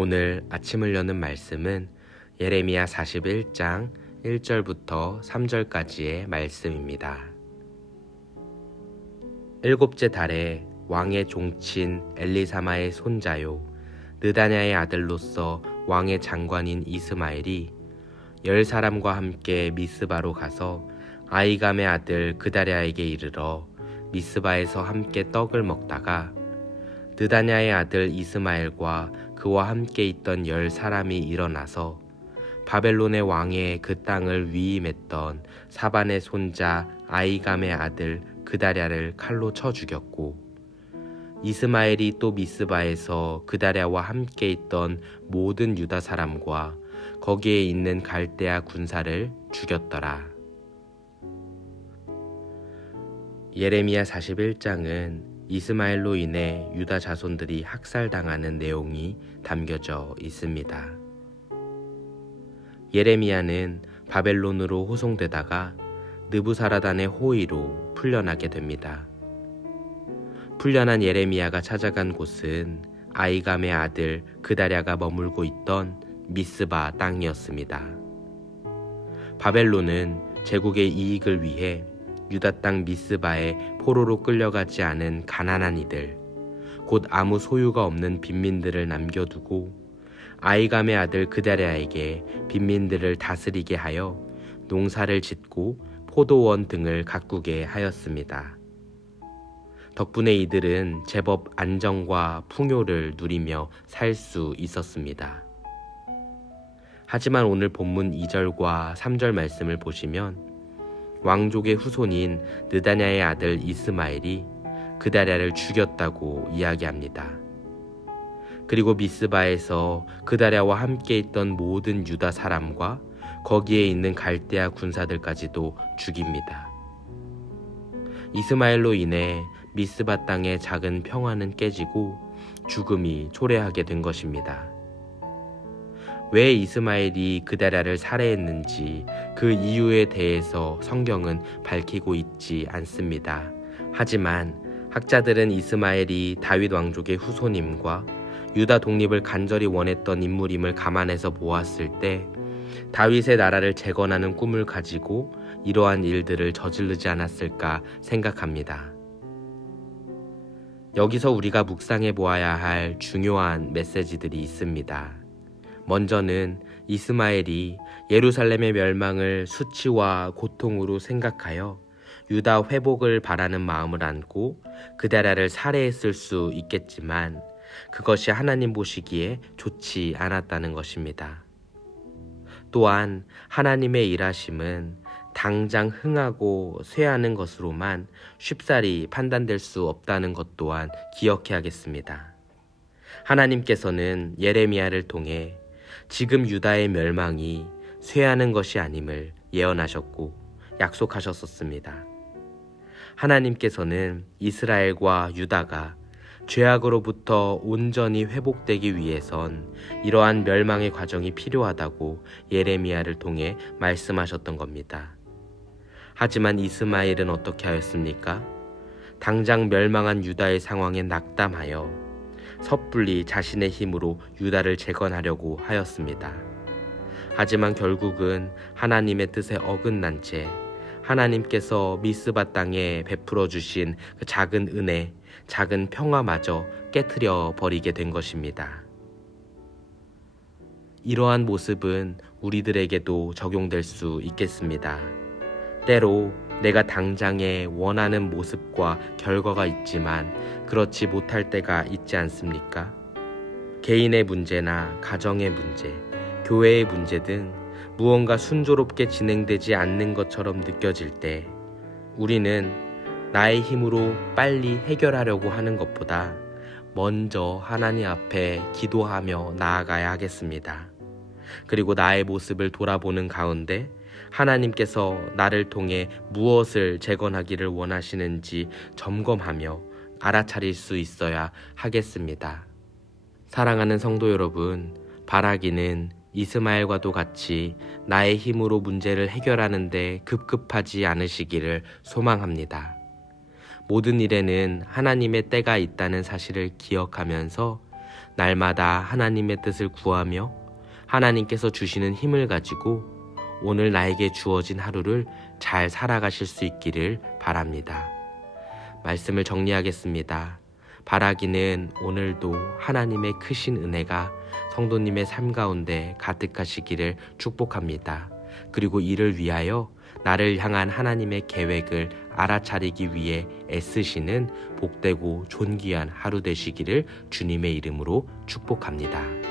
오늘 아침을 여는 말씀은 예레미야 41장 1절부터 3절까지의 말씀입니다. 일곱째 달에 왕의 종친 엘리사마의 손자요 느다냐의 아들로서 왕의 장관인 이스마엘이 10사람과 함께 미스바로 가서 아히감의 아들 그다랴에게 이르러 미스바에서 함께 떡을 먹다가 느다냐의 아들 이스마엘과 그와 함께 있던 10사람이 일어나서 바벨론의 왕의 그 땅을 위임했던 사반의 손자 아히감의 아들 그다랴를 칼로 쳐 죽였고, 이스마엘이 또 미스바에서 그다랴와 함께 있던 모든 유다 사람과 거기에 있는 갈대아 군사를 죽였더라. 예레미야 41장은 이스마엘로 인해 유다 자손들이 학살당하는 내용이 담겨져 있습니다. 예레미야는 바벨론으로 호송되다가 느부사라단의 호위로 풀려나게 됩니다. 풀려난 예레미야가 찾아간 곳은 아히감의 아들 그다랴가 머물고 있던 미스바 땅이었습니다. 바벨론은 제국의 이익을 위해 유다 땅 미스바에 포로로 끌려가지 않은 가난한 이들, 곧 아무 소유가 없는 빈민들을 남겨두고 아히감의 아들 그다랴에게 빈민들을 다스리게 하여 농사를 짓고 포도원 등을 가꾸게 하였습니다. 덕분에 이들은 제법 안정과 풍요를 누리며 살 수 있었습니다. 하지만 오늘 본문 2절과 3절 말씀을 보시면 왕족의 후손인 느다냐의 아들 이스마엘이 그다랴를 죽였다고 이야기합니다. 그리고 미스바에서 그다랴와 함께 있던 모든 유다 사람과 거기에 있는 갈대아 군사들까지도 죽입니다. 이스마엘로 인해 미스바 땅의 작은 평화는 깨지고 죽음이 초래하게 된 것입니다. 왜 이스마엘이 그다랴를 살해했는지 그 이유에 대해서 성경은 밝히고 있지 않습니다. 하지만 학자들은 이스마엘이 다윗 왕족의 후손임과 유다 독립을 간절히 원했던 인물임을 감안해서 보았을 때 다윗의 나라를 재건하는 꿈을 가지고 이러한 일들을 저지르지 않았을까 생각합니다. 여기서 우리가 묵상해 보아야 할 중요한 메시지들이 있습니다. 먼저는 이스마엘이 예루살렘의 멸망을 수치와 고통으로 생각하여 유다 회복을 바라는 마음을 안고 그다랴를 살해했을 수 있겠지만 그것이 하나님 보시기에 좋지 않았다는 것입니다. 또한 하나님의 일하심은 당장 흥하고 쇠하는 것으로만 쉽사리 판단될 수 없다는 것 또한 기억해야겠습니다. 하나님께서는 예레미야를 통해 지금 유다의 멸망이 쇠하는 것이 아님을 예언하셨고 약속하셨었습니다. 하나님께서는 이스라엘과 유다가 죄악으로부터 온전히 회복되기 위해선 이러한 멸망의 과정이 필요하다고 예레미야를 통해 말씀하셨던 겁니다. 하지만 이스마엘은 어떻게 하였습니까? 당장 멸망한 유다의 상황에 낙담하여 섣불리 자신의 힘으로 유다를 재건하려고 하였습니다. 하지만 결국은 하나님의 뜻에 어긋난 채 하나님께서 미스바 땅에 베풀어 주신 그 작은 은혜, 작은 평화마저 깨트려 버리게 된 것입니다. 이러한 모습은 우리들에게도 적용될 수 있겠습니다. 때로 내가 당장에 원하는 모습과 결과가 있지만 그렇지 못할 때가 있지 않습니까? 개인의 문제나 가정의 문제, 교회의 문제 등 무언가 순조롭게 진행되지 않는 것처럼 느껴질 때 우리는 나의 힘으로 빨리 해결하려고 하는 것보다 먼저 하나님 앞에 기도하며 나아가야 하겠습니다. 그리고 나의 모습을 돌아보는 가운데 하나님께서 나를 통해 무엇을 재건하기를 원하시는지 점검하며 알아차릴 수 있어야 하겠습니다. 사랑하는 성도 여러분, 바라기는 이스마엘과도 같이 나의 힘으로 문제를 해결하는데 급급하지 않으시기를 소망합니다. 모든 일에는 하나님의 때가 있다는 사실을 기억하면서 날마다 하나님의 뜻을 구하며 하나님께서 주시는 힘을 가지고 오늘 나에게 주어진 하루를 잘 살아가실 수 있기를 바랍니다. 말씀을 정리하겠습니다. 바라기는 오늘도 하나님의 크신 은혜가 성도님의 삶 가운데 가득하시기를 축복합니다. 그리고 이를 위하여 나를 향한 하나님의 계획을 알아차리기 위해 애쓰시는 복되고 존귀한 하루 되시기를 주님의 이름으로 축복합니다.